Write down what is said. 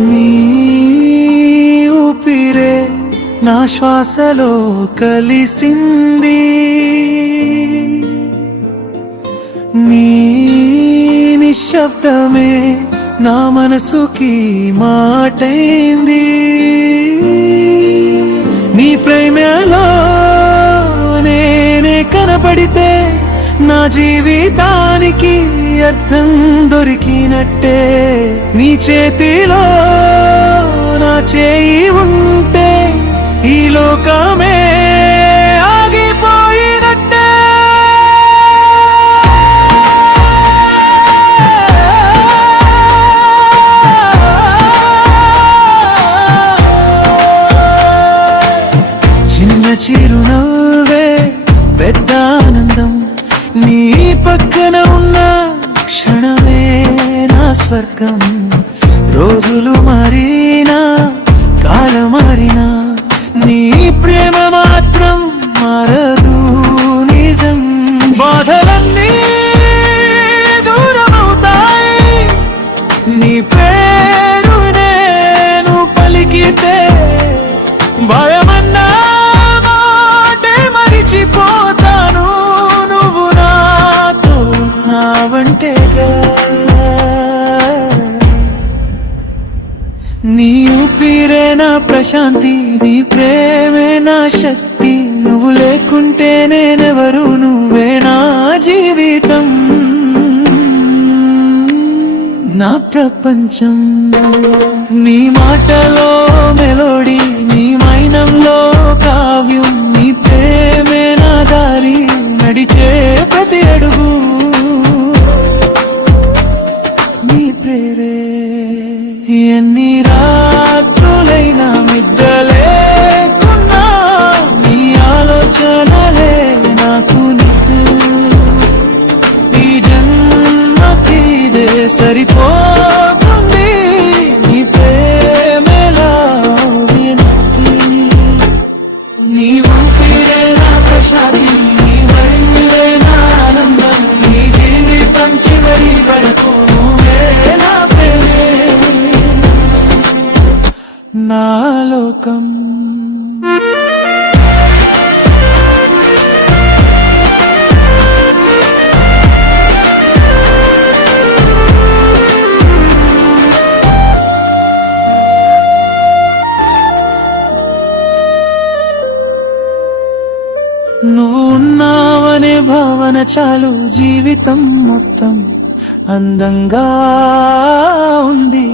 నీ ఊపిరే నా శ్వాసలో కలిసింది, నీ నిశ్శబ్దమే నా మనసుకి మాటైంది. నీ ప్రేమలో నేనే కనపడితే నా జీవితానికి అర్థం దొరికినట్టే. నీ చేతిలో నా చేయి ఉంటే ఈ లోకమే ఆగిపోయినట్టే. చిన్న చిరునవ్వే పెద్ద ఆనందం, నీ పక్కన ఉన్న క్షణమే నా స్వర్గం. రోజులు మారినా కాలం మారినా నీ ప్రేమ మాత్రం మారదు నిజం. బాధలన్నీ దూరమవుతాయి నీ పేరు నేను పలికితే. భయమన్నా మాటే మరిచిపోతాను నువ్వు నాతో ఉన్నావంటేగా. నీ ఊపిరే నా ప్రశాంతి, నీ ప్రేమే నా శక్తి. నువ్వు లేకుంటే నేనెవరు, నువ్వే నా జీవితం, నా ప్రపంచం. నీ మాటలో మెలోడీ, నీ మైనంలో కావ్యం. నీ ప్రేమే నా దారి, నడిచే ప్రతి అడుగు నీ ప్రేరే. ఎన్ని రాత్రులైనా నిద్రలేకున్నా నీ ఆలోచనలే నాకు నిద్ర. ఈ జన్మకిదే సరిపోతుంది నీ ప్రేమలా వినతి. నీ ఊపిరే నా ప్రశాంతి, నీ వరిమిలే నా ఆనందం. నీ జీవితం చివరి వరకు నువ్వే నా ప్రేమే, నా లోకం. నువ్వు ఉన్నావనే భావన చాలు, జీవితం మొత్తం అందంగా ఉంది.